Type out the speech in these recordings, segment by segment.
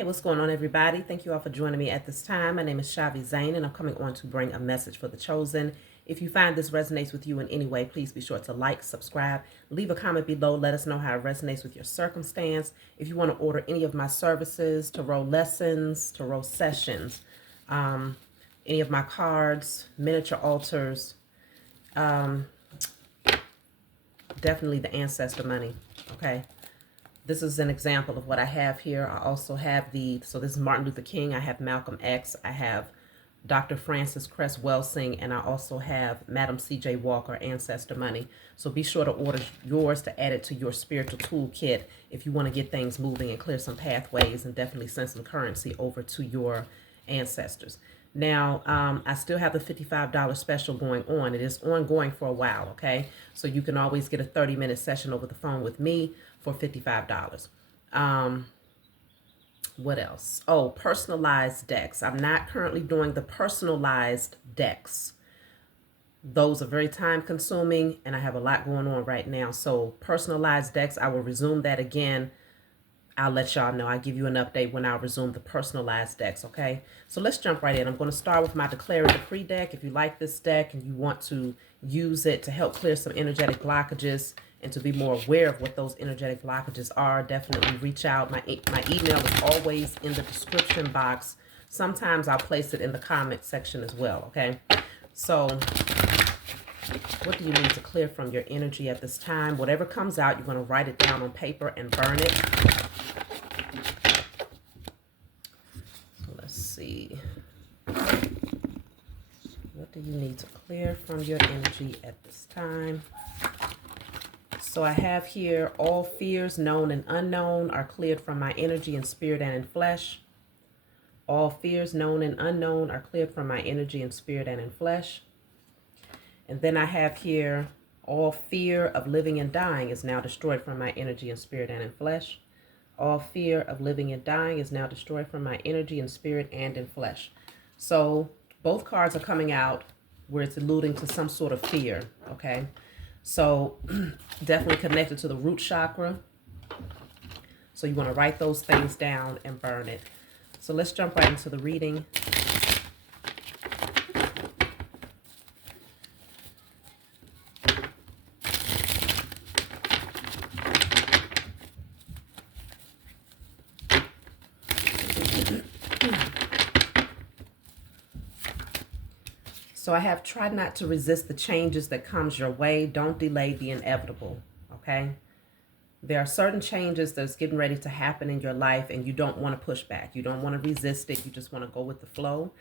Hey, what's going on, everybody? Thank you all for joining me at this time. My name is Shavi Zane, and I'm coming on to bring a message for the chosen. If you find this resonates with you in any way, please be sure to like, subscribe, leave a comment below. Let us know how it resonates with your circumstance. If you want to order any of my services, tarot lessons, tarot sessions, any of my cards, miniature altars, definitely the ancestor money, okay? This is an example of what I have here. I also have so this is Martin Luther King. I have Malcolm X. I have Dr. Francis Cress Welsing, and I also have Madam C.J. Walker, Ancestor Money. So be sure to order yours to add it to your spiritual toolkit if you want to get things moving and clear some pathways and definitely send some currency over to your ancestors. Now, I still have the $55 special going on. It is ongoing for a while, okay? So you can always get a 30-minute session over the phone with me for $55. What else? Oh, personalized decks. I'm not currently doing the personalized decks. Those are very time consuming and I have a lot going on right now. So personalized decks, I will resume that again. I'll let y'all know. I'll give you an update when I resume the personalized decks, okay? So let's jump right in. I'm going to start with my Declare and Decree deck. If you like this deck and you want to use it to help clear some energetic blockages and to be more aware of what those energetic blockages are, definitely reach out. My email is always in the description box. Sometimes I'll place it in the comment section as well, okay? So what do you need to clear from your energy at this time? Whatever comes out, you're going to write it down on paper and burn it. So let's see. What do you need to clear from your energy at this time? So I have here, all fears known and unknown are cleared from my energy in spirit and in flesh. All fears known and unknown are cleared from my energy in spirit and in flesh. And then I have here, all fear of living and dying is now destroyed from my energy in spirit and in flesh. All fear of living and dying is now destroyed from my energy in spirit and in flesh. So both cards are coming out where it's alluding to some sort of fear, okay? So definitely connected to the root chakra. So you want to write those things down and burn it. So let's jump right into the reading. So I have tried not to resist the changes that comes your way. Don't delay the inevitable, okay? There are certain changes that's getting ready to happen in your life and you don't want to push back. You don't want to resist it. You just want to go with the flow.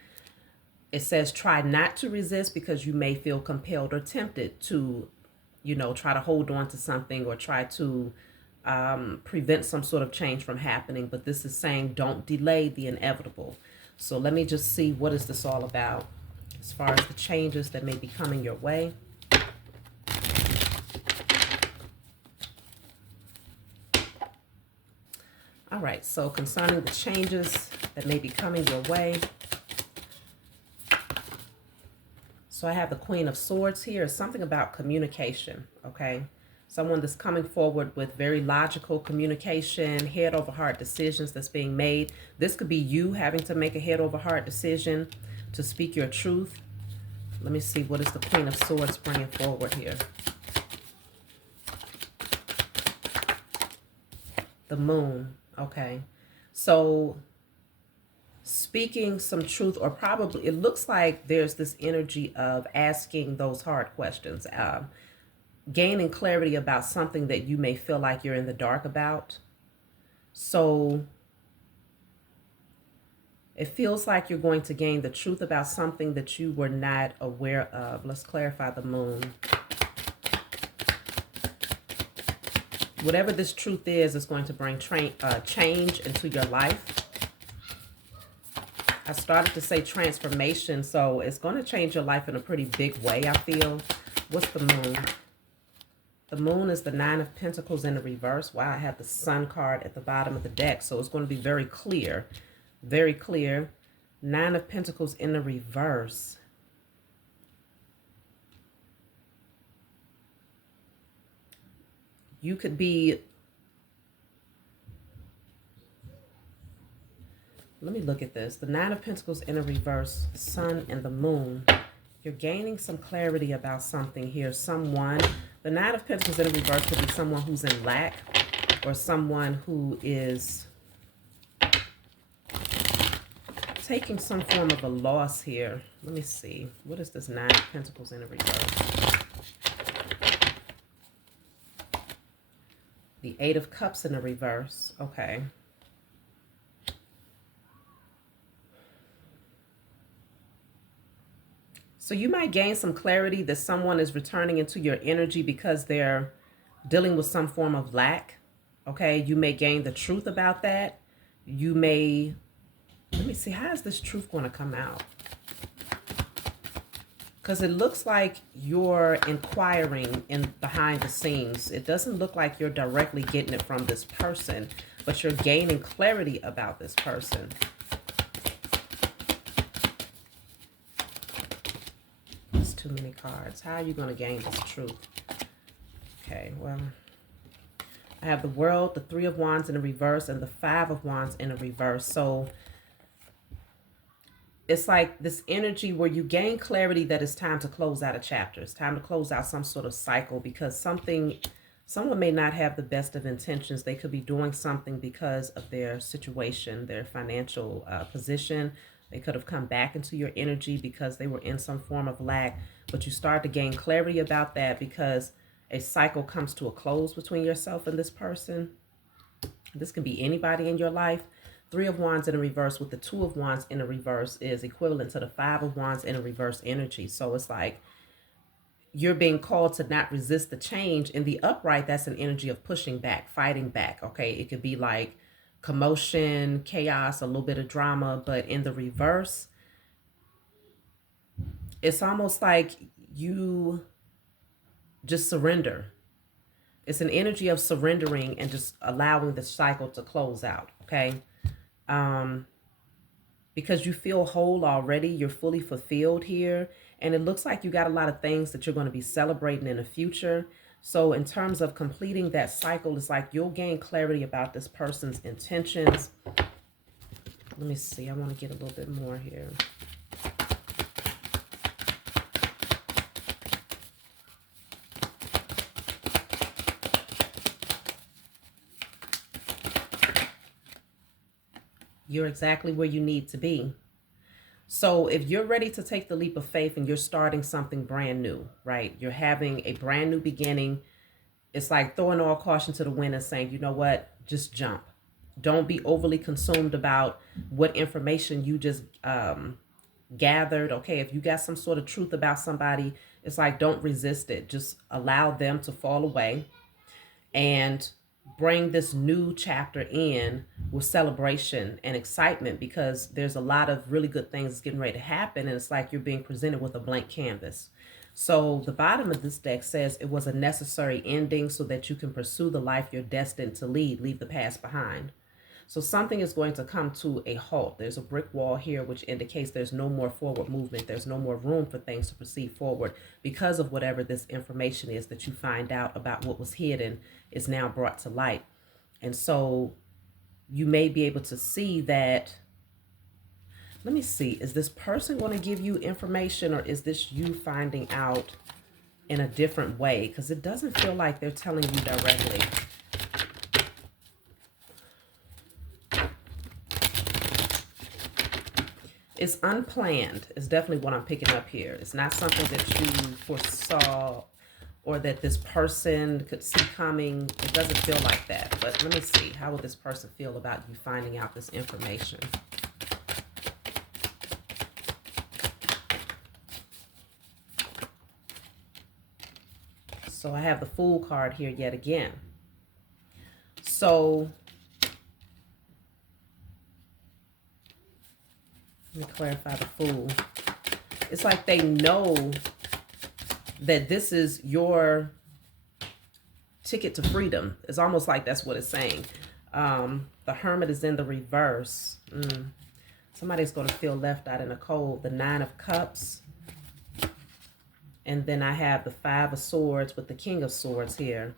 It says try not to resist because you may feel compelled or tempted to, try to hold on to something or try to prevent some sort of change from happening. But this is saying don't delay the inevitable. So let me just see, what is this all about as far as the changes that may be coming your way. All right, so concerning the changes that may be coming your way. So I have the Queen of Swords here. It's something about communication, okay? Someone that's coming forward with very logical communication, head over heart decisions that's being made. This could be you having to make a head over heart decision to speak your truth. Let me see, what is the Queen of Swords bringing forward here? The Moon, okay. So speaking some truth, or probably it looks like there's this energy of asking those hard questions, gaining clarity about something that you may feel like you're in the dark about. So it feels like you're going to gain the truth about something that you were not aware of. Let's clarify the Moon. Whatever this truth is going to bring change into your life. I started to say transformation, so it's going to change your life in a pretty big way, I feel. What's the Moon? The Moon is the Nine of Pentacles in the reverse. Wow, I have the Sun card at the bottom of the deck, so it's going to be very clear. Very clear. Nine of Pentacles in the reverse. You could be Let me look at this. The Nine of Pentacles in a reverse, the Sun and the Moon. You're gaining some clarity about something here. Someone, the Nine of Pentacles in a reverse could be someone who's in lack or someone who is taking some form of a loss here. Let me see. What is this Nine of Pentacles in a reverse? The Eight of Cups in a reverse. Okay. So you might gain some clarity that someone is returning into your energy because they're dealing with some form of lack. Okay, you may gain the truth about that. You may, let me see, how is this truth going to come out? Because it looks like you're inquiring in behind the scenes. It doesn't look like you're directly getting it from this person, but you're gaining clarity about this person. Too many cards. How are you going to gain this truth? Okay, well, I have the World, the Three of Wands in a reverse, and the Five of Wands in a reverse. So it's like this energy where you gain clarity that it's time to close out a chapter. It's time to close out some sort of cycle because someone may not have the best of intentions. They could be doing something because of their situation, their financial position. They could have come back into your energy because they were in some form of lack, but you start to gain clarity about that because a cycle comes to a close between yourself and this person. This can be anybody in your life. Three of Wands in a reverse with the Two of Wands in a reverse is equivalent to the Five of Wands in a reverse energy. So it's like you're being called to not resist the change. In the upright, that's an energy of pushing back, fighting back. Okay, it could be like commotion, chaos, a little bit of drama, but in the reverse, it's almost like you just surrender. It's an energy of surrendering and just allowing the cycle to close out, okay? Because you feel whole already, you're fully fulfilled here, and it looks like you got a lot of things that you're going to be celebrating in the future. So in terms of completing that cycle, it's like you'll gain clarity about this person's intentions. Let me see. I want to get a little bit more here. You're exactly where you need to be. So if you're ready to take the leap of faith and you're starting something brand new, right? You're having a brand new beginning. It's like throwing all caution to the wind and saying, you know what, just jump. Don't be overly consumed about what information you just gathered. Okay, if you got some sort of truth about somebody, it's like, don't resist it. Just allow them to fall away and bring this new chapter in with celebration and excitement, because there's a lot of really good things getting ready to happen, and it's like you're being presented with a blank canvas. So the bottom of this deck says it was a necessary ending so that you can pursue the life you're destined to lead. Leave the past behind. So something is going to come to a halt. There's a brick wall here, which indicates there's no more forward movement. There's no more room for things to proceed forward because of whatever this information is that you find out about what was hidden is now brought to light. And so you may be able to see that. Let me see. Is this person going to give you information, or is this you finding out in a different way? Because it doesn't feel like they're telling you directly. It's unplanned. It's definitely what I'm picking up here. It's not something that you foresaw or that this person could see coming. It doesn't feel like that. But let me see. How would this person feel about you finding out this information? So I have the Fool card here yet again. So let me clarify the Fool. It's like they know that this is your ticket to freedom. It's almost like that's what it's saying. The Hermit is in the reverse. Somebody's going to feel left out in the cold. The Nine of Cups. And then I have the Five of Swords with the King of Swords here.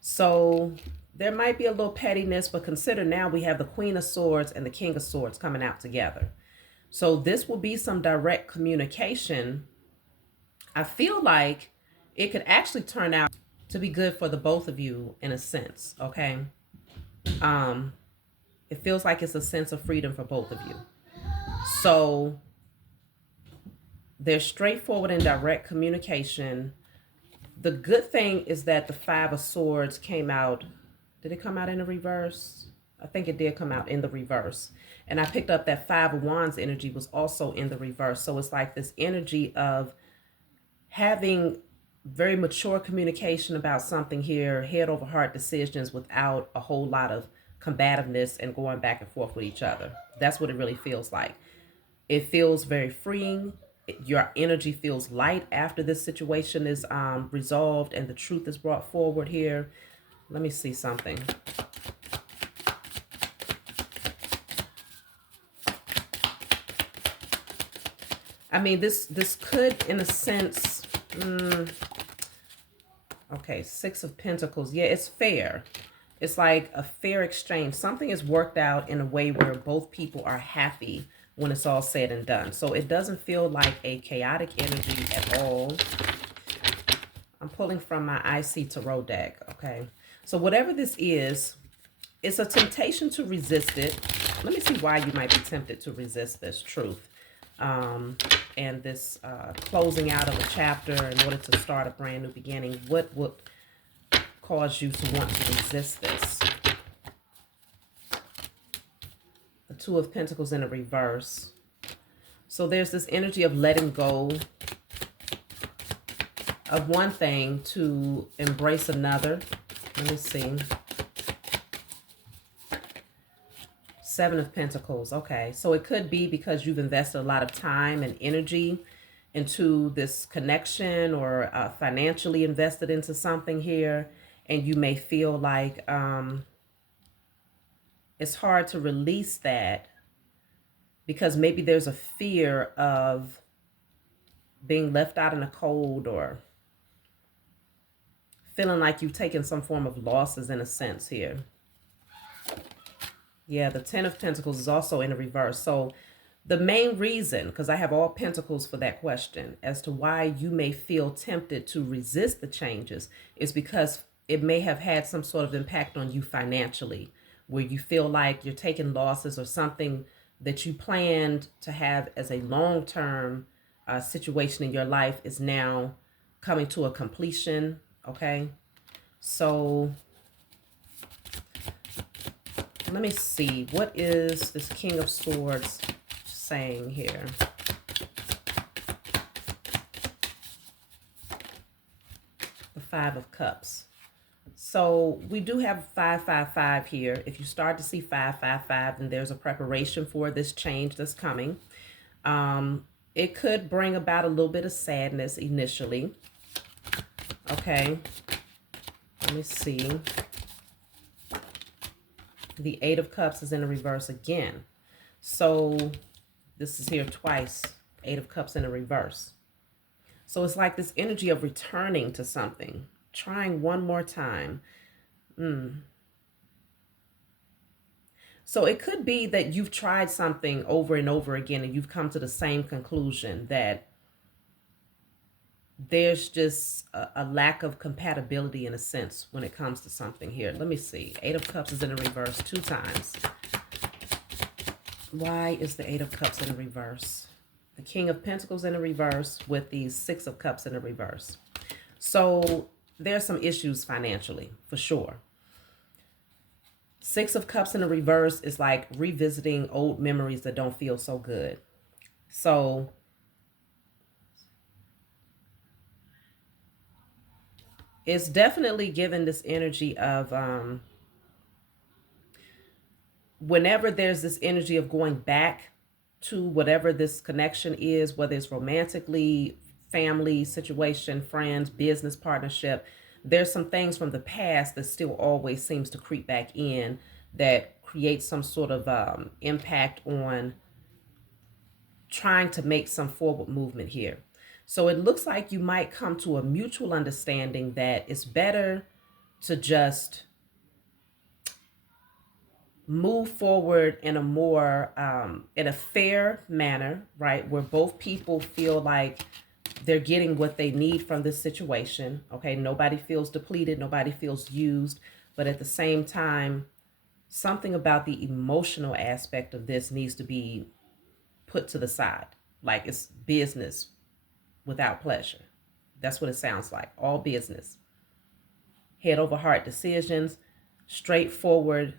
So there might be a little pettiness, but consider now we have the Queen of Swords and the King of Swords coming out together. So this will be some direct communication. I feel like it could actually turn out to be good for the both of you in a sense, okay? Um, it feels like it's a sense of freedom for both of you. So there's straightforward and direct communication. The good thing is that the Five of Swords came out. Did it come out in the reverse? I think it did come out in the reverse. And I picked up that Five of Wands energy was also in the reverse. So it's like this energy of having very mature communication about something here, head over heart decisions without a whole lot of combativeness and going back and forth with each other. That's what it really feels like. It feels very freeing. Your energy feels light after this situation is resolved and the truth is brought forward here. Let me see something. I mean, this could, in a sense, okay, Six of Pentacles. Yeah, it's fair. It's like a fair exchange. Something is worked out in a way where both people are happy when it's all said and done. So it doesn't feel like a chaotic energy at all. I'm pulling from my IC Tarot deck, okay? So whatever this is, it's a temptation to resist it. Let me see why you might be tempted to resist this truth. And this closing out of a chapter in order to start a brand new beginning. What would cause you to want to resist this? The Two of Pentacles in a reverse. So there's this energy of letting go of one thing to embrace another. Let me see. Seven of Pentacles. Okay, so it could be because you've invested a lot of time and energy into this connection, or financially invested into something here, and you may feel like it's hard to release that because maybe there's a fear of being left out in the cold, or feeling like you've taken some form of losses in a sense here. Yeah, the Ten of Pentacles is also in the reverse. So the main reason, because I have all pentacles for that question, as to why you may feel tempted to resist the changes is because it may have had some sort of impact on you financially, where you feel like you're taking losses, or something that you planned to have as a long-term situation in your life is now coming to a completion, okay? So let me see. What is this King of Swords saying here? The Five of Cups. So we do have 555 here. If you start to see 555, then there's a preparation for this change that's coming. It could bring about a little bit of sadness initially. Okay. Let me see. The Eight of Cups is in the reverse again. So this is here twice. Eight of Cups in the reverse. So it's like this energy of returning to something. Trying one more time. So it could be that you've tried something over and over again and you've come to the same conclusion, that there's just a lack of compatibility in a sense when it comes to something here. Let me see. Eight of Cups is in the reverse 2 times. Why is the Eight of Cups in the reverse? The King of Pentacles in the reverse with the Six of Cups in the reverse. So there's some issues financially, for sure. Six of Cups in the reverse is like revisiting old memories that don't feel so good. So it's definitely given this energy of whenever there's this energy of going back to whatever this connection is, whether it's romantically, family situation, friends, business partnership, there's some things from the past that still always seems to creep back in that creates some sort of impact on trying to make some forward movement here. So it looks like you might come to a mutual understanding that it's better to just move forward in a more in a fair manner, right, where both people feel like they're getting what they need from this situation. Okay, nobody feels depleted, nobody feels used, but at the same time, something about the emotional aspect of this needs to be put to the side. Like it's business without pleasure. That's what it sounds like. All business. Head over heart decisions, straightforward,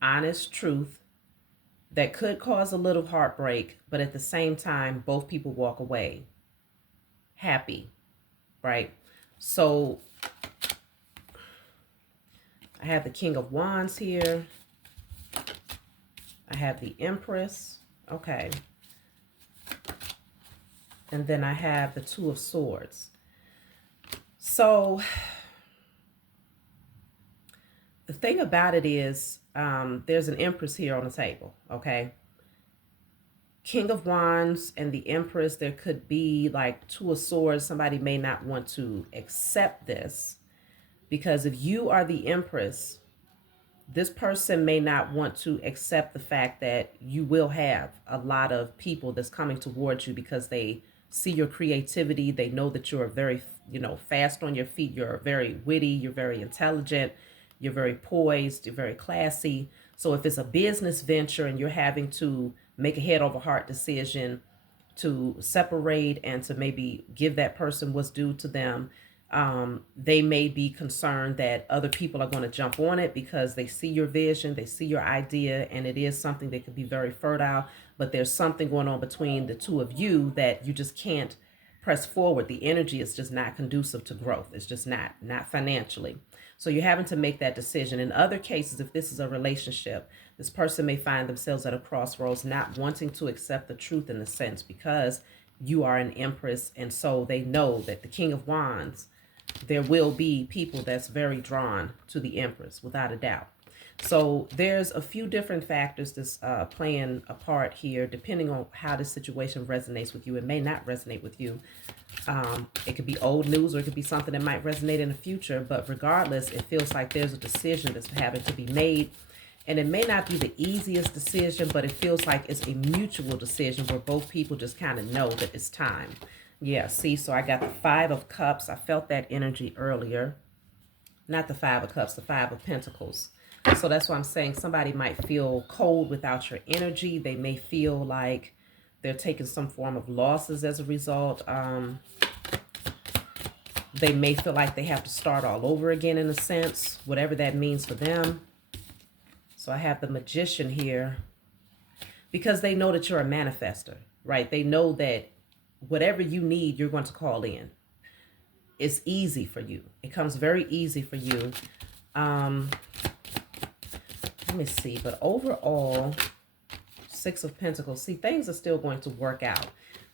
honest truth that could cause a little heartbreak, but at the same time, both people walk away happy, right? So I have the King of Wands here. I have the Empress. Okay. And then I have the Two of Swords. So the thing about it is there's an Empress here on the table, okay? King of Wands and the Empress, there could be like Two of Swords. Somebody may not want to accept this because if you are the Empress, this person may not want to accept the fact that you will have a lot of people that's coming towards you because they see your creativity. They know that you're very, fast on your feet. You're very witty. You're very intelligent. You're very poised. You're very classy. So if it's a business venture and you're having to make a head over heart decision to separate and to maybe give that person what's due to them, they may be concerned that other people are going to jump on it because they see your vision, they see your idea, and it is something that could be very fertile. But there's something going on between the two of you that you just can't press forward. The energy is just not conducive to growth. It's just not financially. So you're having to make that decision. In other cases, if this is a relationship, this person may find themselves at a crossroads, not wanting to accept the truth in a sense because you are an Empress. And so they know that the King of Wands, there will be people that's very drawn to the Empress, without a doubt. So there's a few different factors that's playing a part here, depending on how this situation resonates with you. It may not resonate with you. It could be old news or it could be something that might resonate in the future. But regardless, it feels like there's a decision that's having to be made. And it may not be the easiest decision, but it feels like it's a mutual decision where both people just kind of know that it's time. Yeah, see, so I got the Five of Cups. I felt that energy earlier. Not the Five of Cups, the Five of Pentacles. So that's why I'm saying somebody might feel cold without your energy. They may feel like they're taking some form of losses as a result. They may feel like they have to start all over again in a sense, whatever that means for them. So I have the Magician here because they know that you're a manifester, right? They know that whatever you need, you're going to call in. It's easy for you. It comes very easy for you. Let me see. But overall, Six of Pentacles. See, things are still going to work out.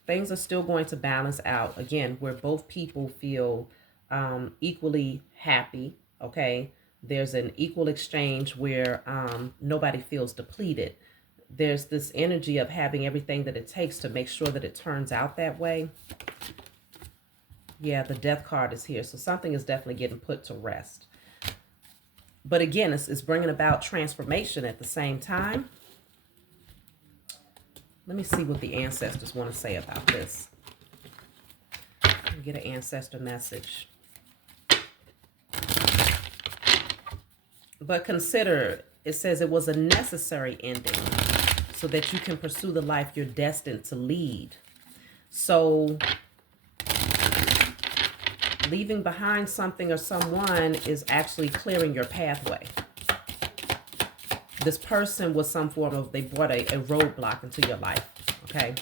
Things are still going to balance out. Again, where both people feel equally happy, okay? There's an equal exchange where nobody feels depleted. There's this energy of having everything that it takes to make sure that it turns out that way. Yeah, the Death card is here. So something is definitely getting put to rest. But again, it's bringing about transformation at the same time. Let me see what the ancestors want to say about this. Let me get an ancestor message. But consider, it says it was a necessary ending so that you can pursue the life you're destined to lead. So leaving behind something or someone is actually clearing your pathway. This person was some form of, they brought a roadblock into your life, okay?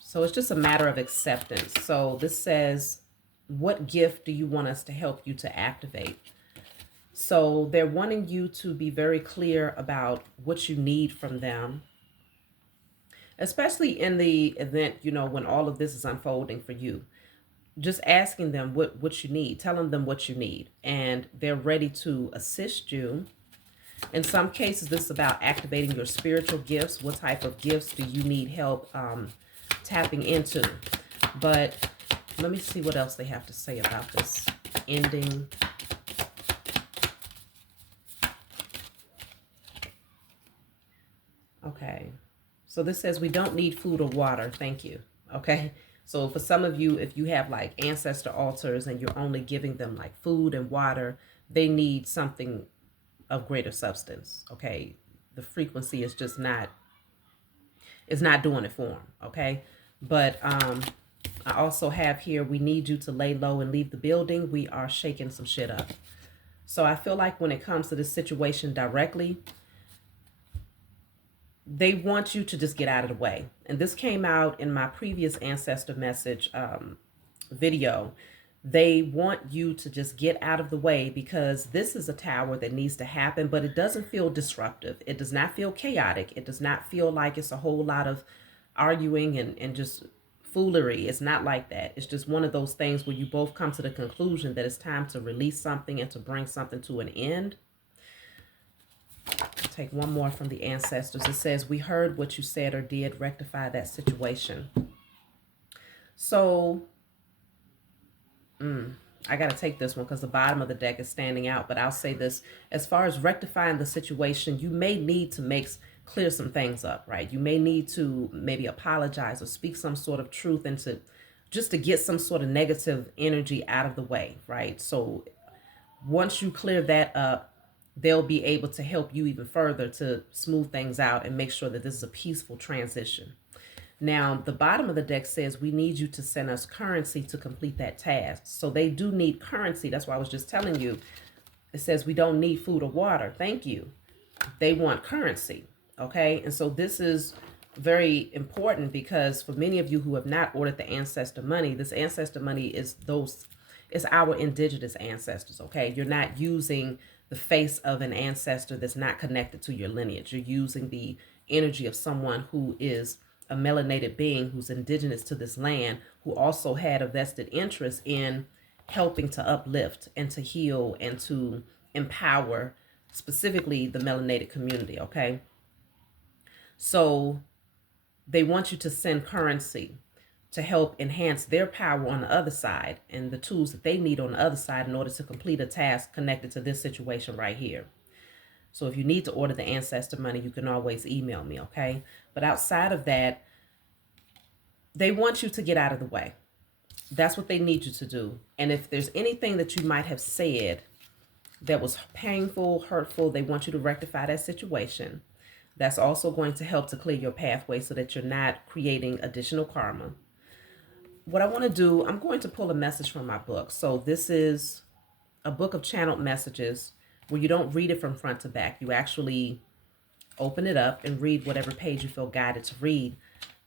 So it's just a matter of acceptance. So this says, what gift do you want us to help you to activate? So they're wanting you to be very clear about what you need from them, especially in the event, when all of this is unfolding for you. Just asking them what you need, telling them what you need, and they're ready to assist you. In some cases, this is about activating your spiritual gifts. What type of gifts do you need help tapping into? But let me see what else they have to say about this ending. Okay. So this says we don't need food or water. Thank you. Okay. So for some of you, if you have like ancestor altars and you're only giving them like food and water, they need something of greater substance. Okay. The frequency is just not, it's not doing it for them. Okay. But I also have here, we need you to lay low and leave the building. We are shaking some shit up. So I feel like when it comes to this situation directly, they want you to just get out of the way. And this came out in my previous ancestor message video. They want you to just get out of the way because this is a tower that needs to happen, but it doesn't feel disruptive. It does not feel chaotic. It does not feel like it's a whole lot of arguing and just foolery. It's not like that. It's just one of those things where you both come to the conclusion that it's time to release something and to bring something to an end. Take one more from the ancestors. It says, we heard what you said or did, rectify that situation. So, I got to take this one because the bottom of the deck is standing out, but I'll say this. As far as rectifying the situation, you may need to clear some things up, right? You may need to maybe apologize or speak some sort of truth into just to get some sort of negative energy out of the way, right? So once you clear that up, they'll be able to help you even further to smooth things out and make sure that this is a peaceful transition. Now, the bottom of the deck says, we need you to send us currency to complete that task. So they do need currency. That's why I was just telling you. It says we don't need food or water. Thank you. They want currency. Okay. And so this is very important because for many of you who have not ordered the ancestor money, this ancestor money is our indigenous ancestors. Okay. You're not using the face of an ancestor that's not connected to your lineage. You're using the energy of someone who is a melanated being who's indigenous to this land, who also had a vested interest in helping to uplift and to heal and to empower specifically the melanated community. Okay. So they want you to send currency to help enhance their power on the other side and the tools that they need on the other side in order to complete a task connected to this situation right here. So if you need to order the ancestor money, you can always email me, okay? But outside of that, they want you to get out of the way. That's what they need you to do. And if there's anything that you might have said that was painful, hurtful, they want you to rectify that situation. That's also going to help to clear your pathway so that you're not creating additional karma. What I want to do, I'm going to pull a message from my book. So this is a book of channeled messages where you don't read it from front to back. You actually open it up and read whatever page you feel guided to read.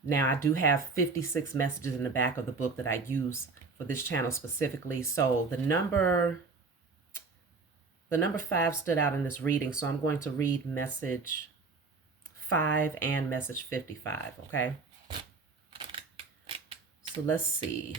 Now, I do have 56 messages in the back of the book that I use for this channel specifically. So the number 5 stood out in this reading. So I'm going to read message 5 and message 55, okay? So let's see.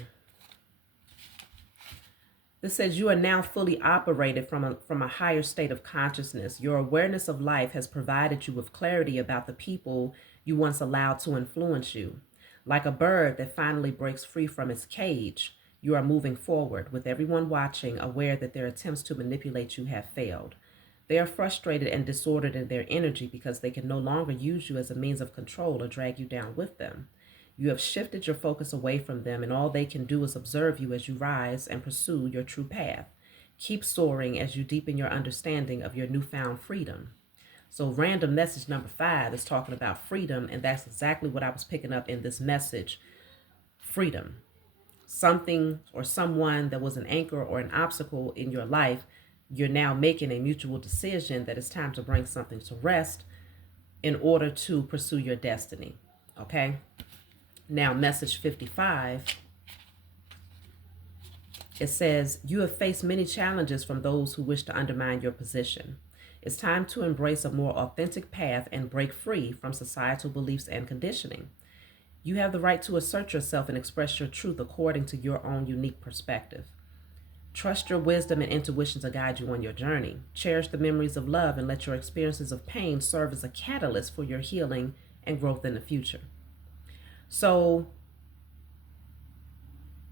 This says you are now fully operated from a higher state of consciousness. Your awareness of life has provided you with clarity about the people you once allowed to influence you. Like a bird that finally breaks free from its cage, you are moving forward with everyone watching, aware that their attempts to manipulate you have failed. They are frustrated and disordered in their energy because they can no longer use you as a means of control or drag you down with them. You have shifted your focus away from them, and all they can do is observe you as you rise and pursue your true path. Keep soaring as you deepen your understanding of your newfound freedom. So random message number 5 is talking about freedom, and that's exactly what I was picking up in this message. Freedom. Something or someone that was an anchor or an obstacle in your life, you're now making a mutual decision that it's time to bring something to rest in order to pursue your destiny. Okay? Now, message 55, it says, you have faced many challenges from those who wish to undermine your position. It's time to embrace a more authentic path and break free from societal beliefs and conditioning. You have the right to assert yourself and express your truth according to your own unique perspective. Trust your wisdom and intuition to guide you on your journey. Cherish the memories of love and let your experiences of pain serve as a catalyst for your healing and growth in the future. So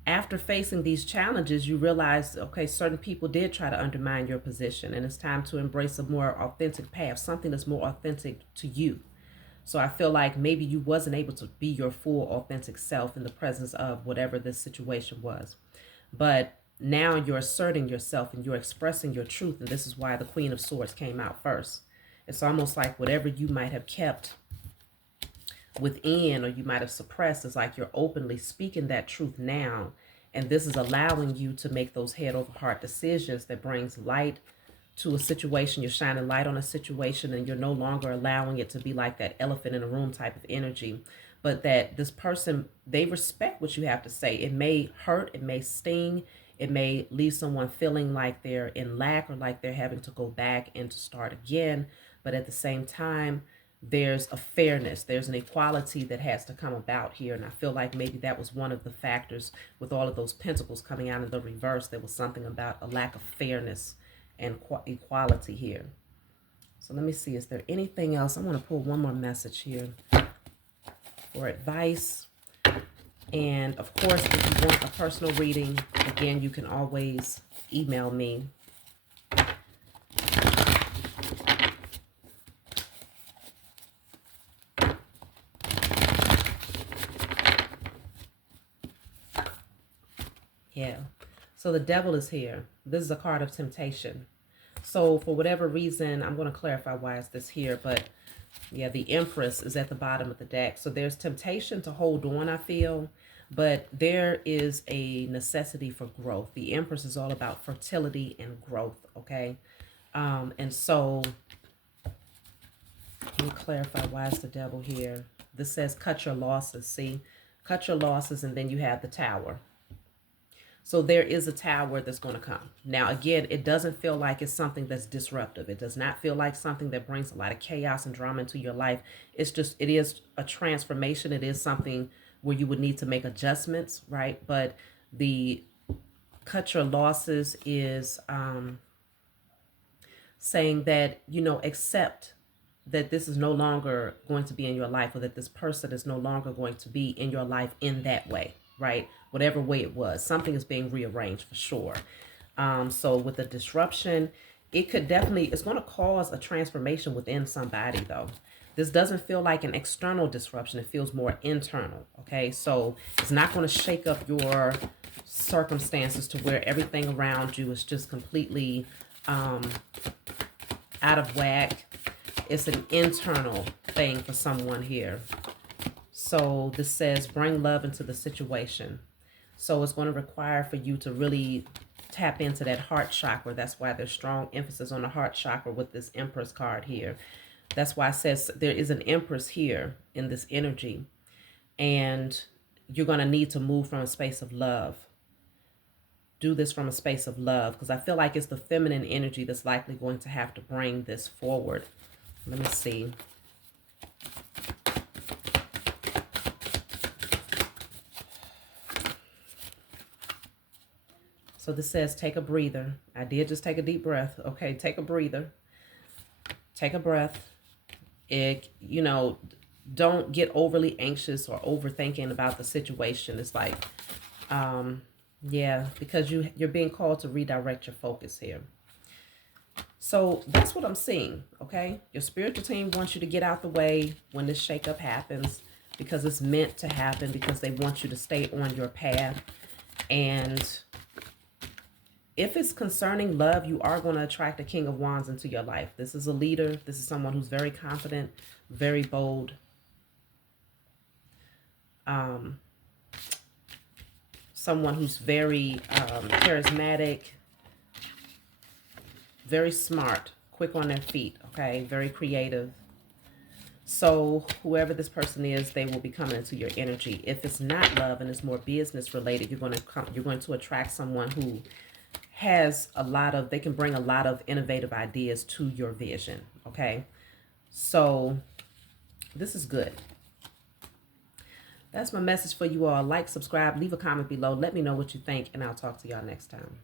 after facing these challenges, you realize, okay, certain people did try to undermine your position, and it's time to embrace a more authentic path, something that's more authentic to you. So I feel like maybe you wasn't able to be your full authentic self in the presence of whatever this situation was. But now you're asserting yourself and you're expressing your truth. And this is why the Queen of Swords came out first. It's almost like whatever you might have kept within or you might have suppressed, is like you're openly speaking that truth now. And this is allowing you to make those head over heart decisions that brings light to a situation. You're shining light on a situation, and you're no longer allowing it to be like that elephant in a room type of energy, but that this person, they respect what you have to say. It may hurt, it may sting, it may leave someone feeling like they're in lack or like they're having to go back and to start again. But at the same time, there's a fairness, there's an equality that has to come about here. And I feel like maybe that was one of the factors with all of those pentacles coming out in the reverse. There was something about a lack of fairness and equality here. So let me see, is there anything else? I want to pull one more message here for advice. And of course, if you want a personal reading, again, you can always email me. Yeah. So the devil is here. This is a card of temptation. So for whatever reason, I'm going to clarify why is this here, but yeah, the Empress is at the bottom of the deck. So there's temptation to hold on, I feel, but there is a necessity for growth. The Empress is all about fertility and growth, okay? And so let me clarify why is the devil here. This says cut your losses, see? Cut your losses, and then you have the Tower. So there is a tower that's going to come. Now, again, it doesn't feel like it's something that's disruptive. It does not feel like something that brings a lot of chaos and drama into your life. It's just, it is a transformation. It is something where you would need to make adjustments, right? But the cut your losses is saying that, you know, accept that this is no longer going to be in your life, or that this person is no longer going to be in your life in that way, right? Whatever way it was, something is being rearranged for sure. So with the disruption, it could definitely, it's going to cause a transformation within somebody though. This doesn't feel like an external disruption. It feels more internal. Okay. So it's not going to shake up your circumstances to where everything around you is just completely out of whack. It's an internal thing for someone here. So this says bring love into the situation. So it's going to require for you to really tap into that heart chakra. That's why there's strong emphasis on the heart chakra with this Empress card here. That's why it says there is an Empress here in this energy. And you're going to need to move from a space of love. Do this from a space of love, because I feel like it's the feminine energy that's likely going to have to bring this forward. Let me see. So this says take a breather. I did just take a deep breath. Okay, take a breather. Take a breath. You know, don't get overly anxious or overthinking about the situation. It's like, yeah, because you're being called to redirect your focus here. So that's what I'm seeing, okay? Your spiritual team wants you to get out the way when this shakeup happens, because it's meant to happen, because they want you to stay on your path. And if it's concerning love, you are going to attract the King of Wands into your life. This is a leader. This is someone who's very confident, very bold. Someone who's very charismatic, very smart, quick on their feet, okay? Very creative. So whoever this person is, they will be coming into your energy. If it's not love and it's more business related, you're going to attract someone who has they can bring a lot of innovative ideas to your vision, okay? So this is good. That's my message for you all. Like, subscribe, leave a comment below. Let me know what you think, and I'll talk to y'all next time.